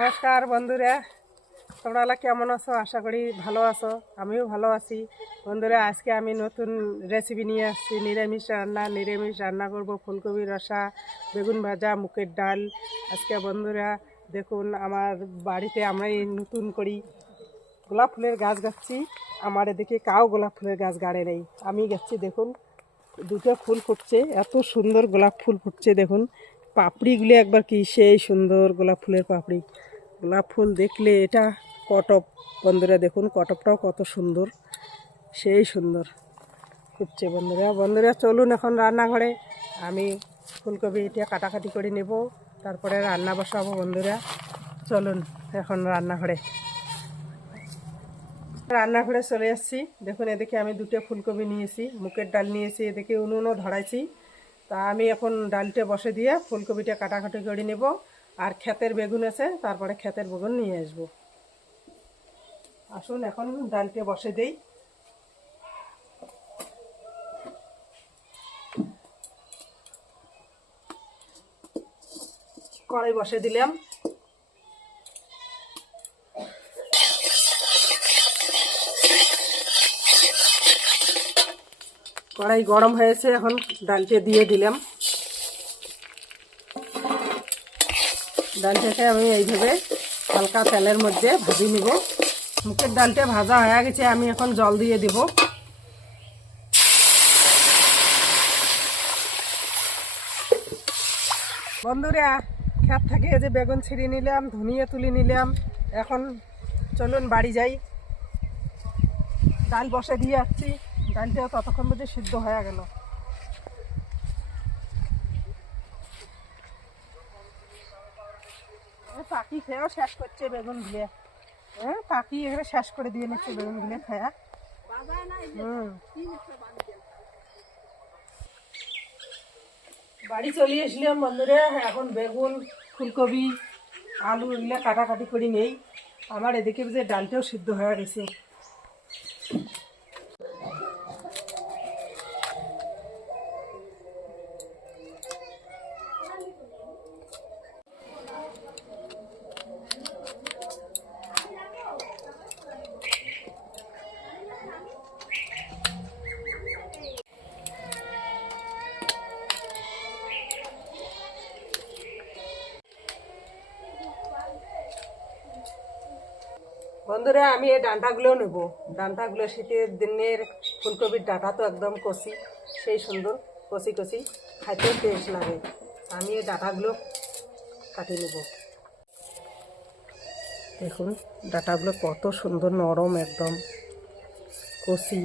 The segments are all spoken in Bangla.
নমস্কার বন্ধুরা, তোমরা কেমন আছো? আশা করি ভালো আছো। আমিও ভালো আছি। বন্ধুরা, আজকে আমি নতুন রেসিপি নিয়ে আসছি। নিরামিষ রান্না করব। ফুলকপির রসা, বেগুন ভাজা, মুগের ডাল। আজকে বন্ধুরা দেখুন, আমার বাড়িতে আমরা এই নতুন করি গোলাপ ফুলের গাছ গাচ্ছি। আমার এদিকে কাউ গোলাপ ফুলের গাছ গাড়ে নেই, আমি গাচ্ছি। দেখুন, দুটো ফুল ফুটছে, এত সুন্দর গোলাপ ফুল ফুটছে। দেখুন পাপড়িগুলি একবার কি সেই সুন্দর গোলাপ ফুলের পাপড়ি। গোলাপ ফুল দেখলে এটা কটপ। বন্ধুরা দেখুন, কটপটাও কত সুন্দর, সেই সুন্দর ফুটছে। বন্ধুরা চলুন এখন রান্নাঘরে। আমি ফুলকপি এটা কাটাকাটি করে নেব, তারপরে রান্না বসাবো। বন্ধুরা চলুন এখন রান্নাঘরে চলে এসেছি। দেখুন, এদিকে আমি দুটো ফুলকপি নিয়েছি, মুগের ডাল নিয়েছি, এদিকে উনুনও ধরাইছি। তা আমি এখন ডালটা বসে দিয়ে ফুলকপিটা কাটাকাটি করে নেব। আর ক্ষেতের বেগুন আছে, তারপরে ক্ষেতের বেগুন নিয়ে আসবো। আসুন এখন ডালটা বসে দেই। কড়াই বসে দিলাম। কড়াই গরম হয়েছে, এখন ডালটা দিয়ে দিলাম। ডালটাকে আমি এইভাবে হালকা তেলের মধ্যে ভাজি নিব। মুগের ডালটা ভাজা হয়ে গেছে, আমি এখন জল দিয়ে দিব। বন্ধুরা, ক্ষেত থেকে এই যে বেগুন ছিঁড়ে নিলাম, ধনিয়া তুলে নিলাম। এখন চলুন বাড়ি যাই। ডাল বসে দিয়ে যাচ্ছি। ডালটাও ততক্ষণ মধ্যে সিদ্ধ হয়ে গেল। পাখি খেয়েও শেষ করছে বেগুন গুলে। হ্যাঁ, পাখি এখানে শেষ করে দিয়ে নিচ্ছে বেগুন গুলে খেয়া। বাড়ি চলে আসলাম বন্ধুরা। এখন বেগুন, ফুলকপি, আলু এগুলো কাটাকাটি করে নেই। আমার এদিকে যে ডালটাও সিদ্ধ হয়ে গেছে। বন্ধুরা, আমি এই ডাঁটাগুলোও নেব। ডাঁটাগুলো শীতের দিনের ফুলকপির ডাঁটা তো একদম কষি, সেই সুন্দর কষি কষি, খাইতেও টেস্ট লাগে। আমি এই ডাঁটাগুলো কাটি নেব। দেখুন ডাঁটাগুলো কত সুন্দর নরম, একদম কষি।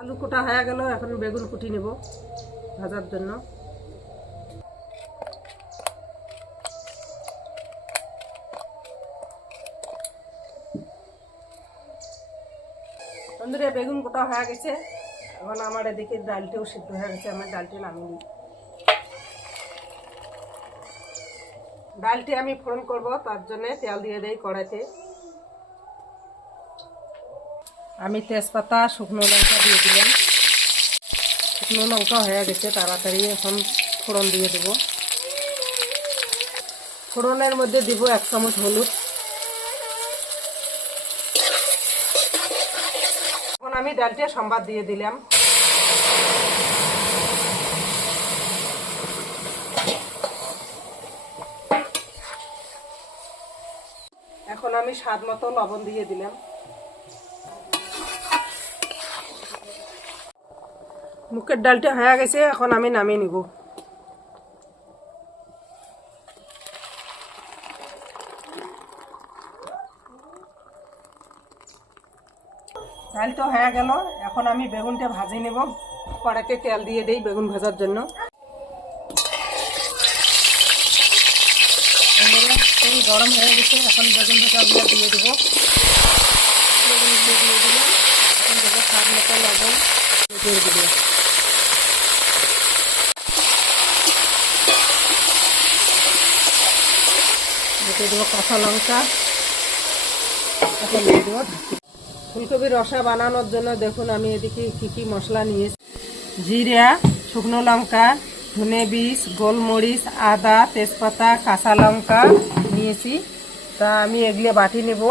আলু কোটা হয়ে গেল, এখন বেগুন কুটি নেব ভাজার জন্য। বন্ধুরা, বেগুন কোটা হয়ে গেছে। এখন আমার এদিকে ডালটাও সিদ্ধ হয়ে গেছে, আমার ডালটা নামিয়ে নিই। ডালটি আমি ফোড়ন করব, তার জন্য তেল দিয়ে দেই কড়াইতে। আমি তেজপাতা, শুকনো লঙ্কা দিয়ে দিলাম। শুকনো লঙ্কা হয়ে গেছে, তাড়াতাড়ি এখন ফোড়ন দিয়ে দেব। ফোড়নের মধ্যে দিব 1 চামচ হলুদ। এখন আমি ডালটা সম্বাদ দিয়ে দিলাম। এখন আমি স্বাদ মতো লবণ দিয়ে দিলাম। মুগের ডালটা হয়ে গেছে, এখন আমি নামিয়ে নিব। ডাল তো হয়ে গেল, এখন আমি বেগুনটা ভাজি নেব। কড়াইতে তেল দিয়ে দেই বেগুন ভাজার জন্য। তেল গরম হয়ে গেছে, এখন বেগুন ভাজাগুলো দিয়ে দেবো। বেগুনগুলো দিয়ে দিলাম। এখন দেবো স্বাদ মতো লবণ, দিয়ে দেবো। দিয়ে দেবো কাঁচা লঙ্কা, এখন দিয়ে দেবো ফুলকপির রসা বানানোর জন্য। দেখুন আমি এদিকে কী কী মশলা নিয়েছি। জিরা, শুকনো লঙ্কা, ধনে বীজ, গোলমরিচ, আদা, তেজপাতা, কাঁচা লঙ্কা নিয়েছি। তা আমি এগুলো বাটি নেব।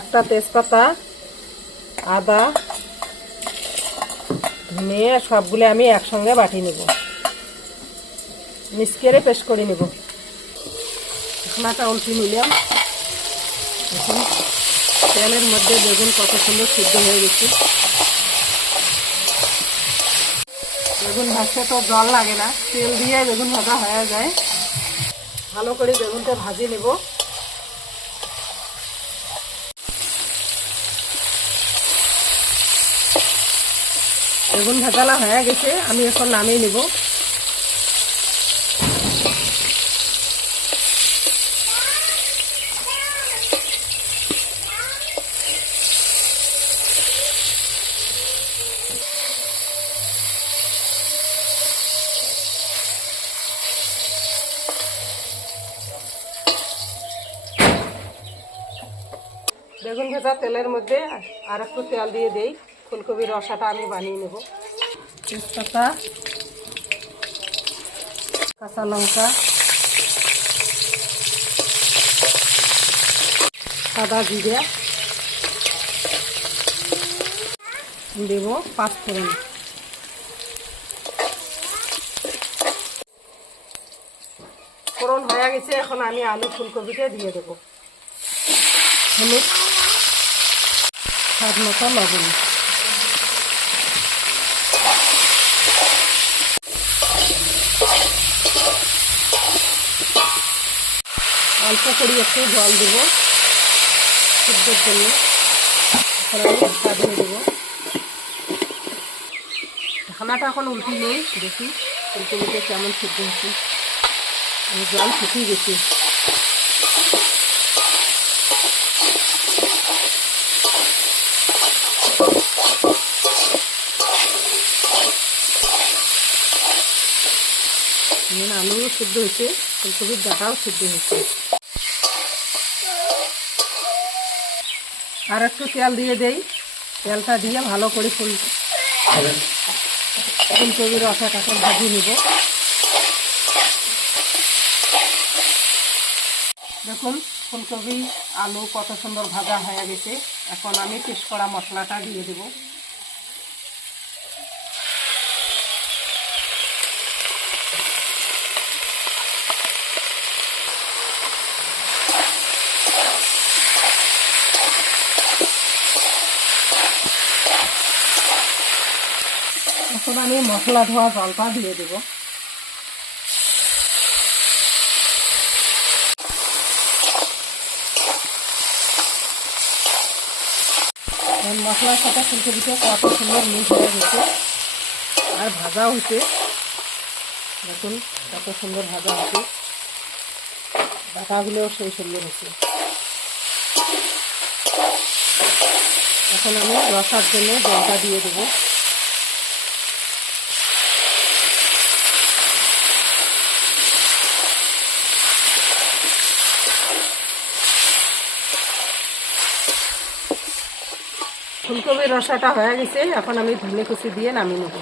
একটা তেজপাতা, আদা, ধনে সবগুলো আমি একসঙ্গে বাটি নেব, মিক্স করে পেস্ট করে নেব। ঢাকনাটা উল্টে নিলাম। এখন তেলের মধ্যে বেগুন কত সুন্দর সিদ্ধ হয়ে গেছে। বেগুন ভাজতে তো জল লাগে না, তেল দিয়ে বেগুন ভাজা হয়ে যায়। ভালো করে বেগুনটা ভাজি নেব। বেগুন ভাজালা হয়ে গেছে, আমি এখন নামিয়ে নেব। বেগুন ভাজা তেলের মধ্যে আর একটু তেল দিয়ে দেই। ফুলকপির রসাটা আমি বানিয়ে নেব। তেজপাতা, কাঁচা লঙ্কা, সাদা জিরা দেব, পাঁচফোড়ন। ফোড়ন হয়ে গেছে, এখন আমি আলু ফুলকপিটা দিয়ে দেব। হলুদ, স্বাদ মতো লবণ। অল্প করে একটু জল দেবো সিদ্ধর জন্য। এখন আমি ঢাকা দিয়ে দেবো। ঢাকনাটা এখন উল্টে নেই, দেখি ফুলকপিটা কেমন সিদ্ধ হচ্ছে। আমি জল শুকিয়ে গেছি। আলুও সিদ্ধ হয়েছে, ফুলকপির ডাটাও সিদ্ধ হয়েছে। আর একটু তেল দিয়ে দেই। তেলটা দিয়ে ভালো করে ফুলকপির রসাটাকে ভাজিয়ে নেব। দেখুন ফুলকপি আলু কত সুন্দর ভাজা হয়ে গেছে। এখন আমি পেস্ট করা মশলাটা দিয়ে দেব। এখন আমি মশলা ধোয়া জলটা দিয়ে দেব। মশলার সাথে ফুলকপিটা কত সুন্দর মিক্স হয়ে গেছে আর ভাজাও হয়েছে। দেখুন কত সুন্দর ভাজা হয়েছে, বাটাগুলোও সেই সুন্দর হয়েছে। এখন আমি রসার জন্য জলটা দিয়ে দেবো। ফুলকপির রসাটা হয়ে গেছে, এখন আমি ধনে কুচি দিয়ে নামিয়ে নেব।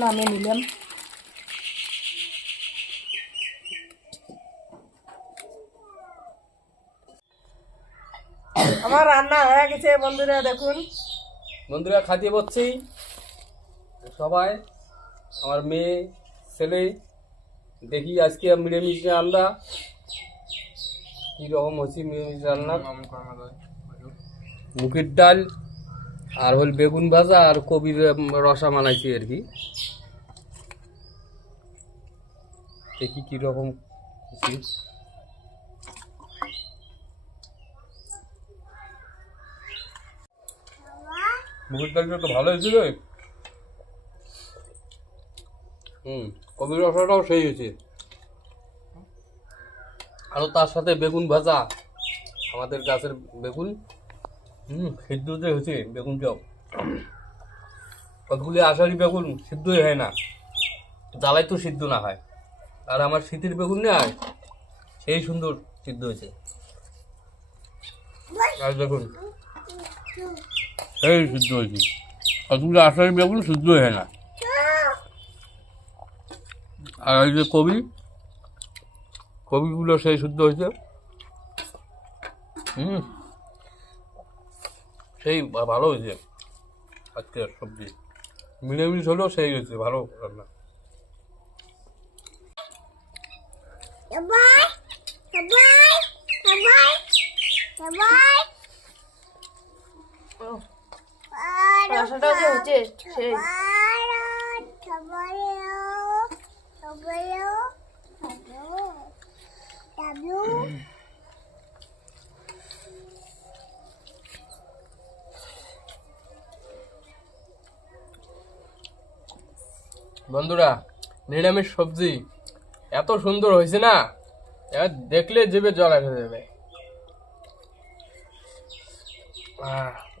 নামিয়ে নিলাম। আমার রান্না হয়ে গেছে বন্ধুরা, দেখুন বন্ধুরা খাতে বসছি সবাই, আমার মেয়ে ছেলে। দেখি আজকে মিলেমিশ রান্না কীরকম হচ্ছে। মিলেমিশ রান্না মুখের ডাল আর হল বেগুন ভাজা আর কবির রসা বানাইছি আর কি। দেখি কীরকম মুখের ডালটা তো ভালো হয়েছিল। কবির রসাটাও সেই হয়েছে। আর তার সাথে বেগুন ভাজা, আমাদের গাছের বেগুন। সিদ্ধ যে হয়েছে বেগুনটাও, কতগুলি আষাঢ়ি বেগুন সিদ্ধই হয় না, জ্বালাই তো সিদ্ধ না হয়। আর আমার শীতের বেগুন না সেই সুন্দর সিদ্ধ হয়েছে। আর দেখুন সেই সিদ্ধ হয়েছে, কতগুলি আষাঢ়ি বেগুন সিদ্ধ হয় না। আর এই যে কবিগুলো সেই শুদ্ধ হয়েছে। সেই ভালো হয়েছে আজকের সবজি, মিলেমিশ হলেও সেই হয়েছে ভালো রান্না। রসাটা যে হচ্ছে সেই বন্ধুরা, নিরামিষ সবজি এত সুন্দর হয়েছে না, এবার দেখলে জিভে জল এসে যাবে।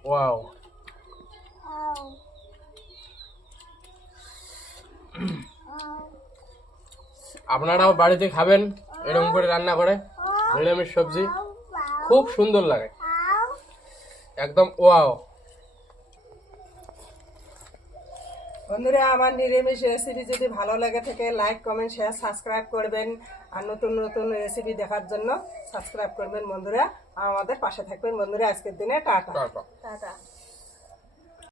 ওয়াও, আপনারাও বাড়িতে খাবেন এরকম করে রান্না করে নিরামিষ সবজি, খুব সুন্দর লাগে একদম। ওয়াও বন্ধুরা, আমার নিরামিষ রেসিপি যদি ভালো লাগে থাকে লাইক কমেন্ট শেয়ার সাবস্ক্রাইব করবেন, আর নতুন নতুন রেসিপি দেখার জন্য সাবস্ক্রাইব করবেন বন্ধুরা, আমাদের পাশে থাকবেন বন্ধুরা। আজকের দিনে টাটা। টাটা। টাটা।